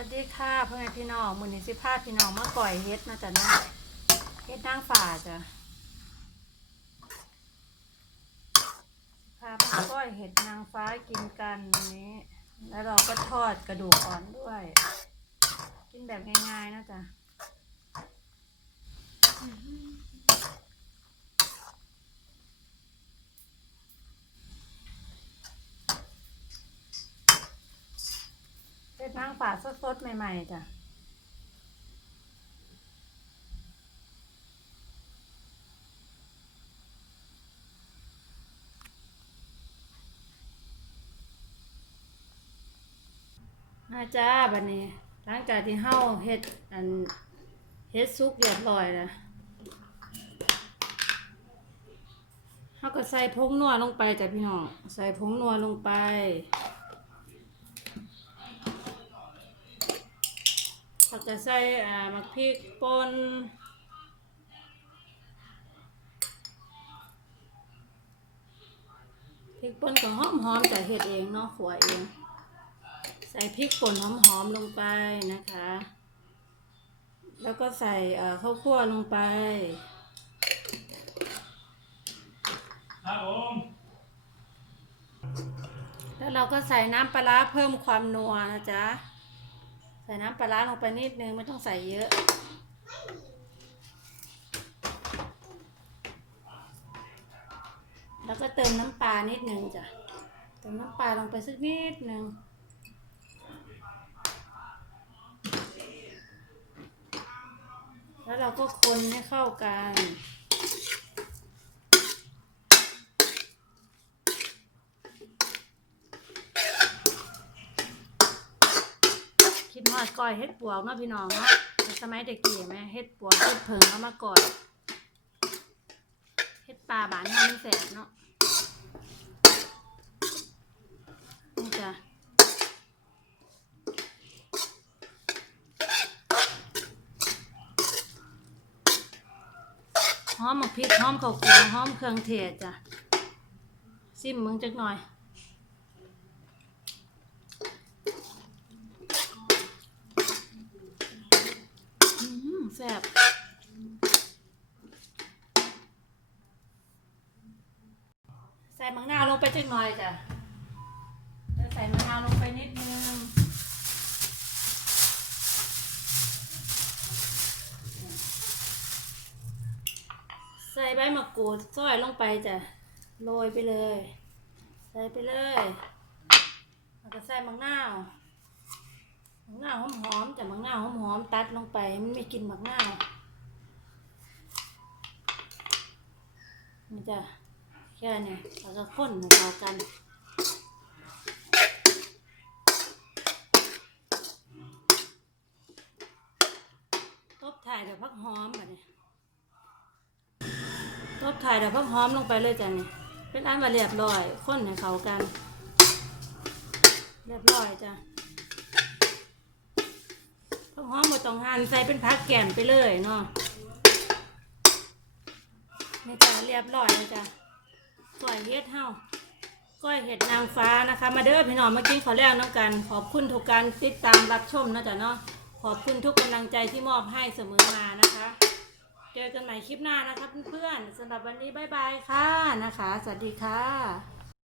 วัสดีค่ะพ่อแม่พี่น้องมือนี้สิพาพี่น้องมาก่อยเฮ็ดมาจ้ะนาะเฮ็ดนางฝ่าจ้ะพามาก่อยเห็ดนางฟ้ากินกันวันนี้ แล้วเราก็ทอดกระดูกอ่อนด้วย กินแบบง่ายๆนะจ๊ะ เฮ็ดนางฝาสดๆ ใหม่ ๆ จ้ะอาจ้าบัดนี้ หลังจากที่เฮาเฮ็ดอันเฮ็ดซุกเรียบร้อยแล้วเฮาก็ใส่ผงนัวลงไปจ้ะพี่น้อง ใส่ผงนัวลงไป เราจะใส่อ่ามักพริกป่นพริกป่นก็หอมๆจ้ะเฮ็ดเองเนาะขัวเอง ใส่พริกป่นหอมๆลงไปนะคะ แล้วก็ใส่ข้าวคั่วลงไปครับผมแล้วเราก็ใส่น้ำปลาเพิ่มความนัวนะจ๊ะ ใส่น้ำปลาร้าลงไปนิดนึงไม่ต้องใส่เยอะ แล้วก็เติมน้ำปลานิดนึงจ้ะ เติมน้ำปลาลงไปสักนิดนึงแล้วเราก็คนให้เข้ากัน คิดฮอด ก้อยเฮ็ดปวกเนาะพี่น้องเนาะสมัยเด็กกี่แม่เฮ็ดปวกเฮ็ดเพิงเอามาก่อยเฮ็ดปลาบานห้ามันแสบเนาะนี่จ้ะหอมหมกพริกหอมข้าวคั่วหอมเครื่องเทศจ้ะซิมมึงจักหน่อย แซ่บใส่มะนาวลงไปจักหน่อยจ้ะแล้วใส่มะนาวลงไปนิดนึงใส่ใบมะกรูดซอยลงไปจ้ะโรยไปเลย ใส่ไปเลยแล้วก็ใส่มะนาว มะนาวหอมๆจากมะนาวหอมๆตัดลงไปมันไม่กินมะนาวนี่จ้ะแค่นี้เราก็ข้นให้เข้ากันตบถ่ายเดี๋ยวพักหอมแบบนี้ตบถ่ายเดี๋ยวพักหอมลงไปเลยจ้ะนี่เป็นอันว่าเรียบร้อยข้นให้เขากัน เรียบร้อยจ้ะ ข้าวหอมบ่ต้องหั่นใส่เป็นผักแก่นไปเลยเนาะนี่จ้ะเรียบร้อยเลยจ้ะก้อยเฮ็ดเฮาก้อยเห็ดนางฟ้านะคะ มาเด้อพี่น้องมากินข้าวแรงน้ำกัน ขอบคุณทุกการติดตามรับชมนะจ๊ะเนาะขอบคุณทุกกำลังใจที่มอบให้เสมอมานะคะ เจอกันใหม่คลิปหน้านะคะเพื่อนๆสำหรับวันนี้บ๊ายบายค่ะนะคะ สวัสดีค่ะ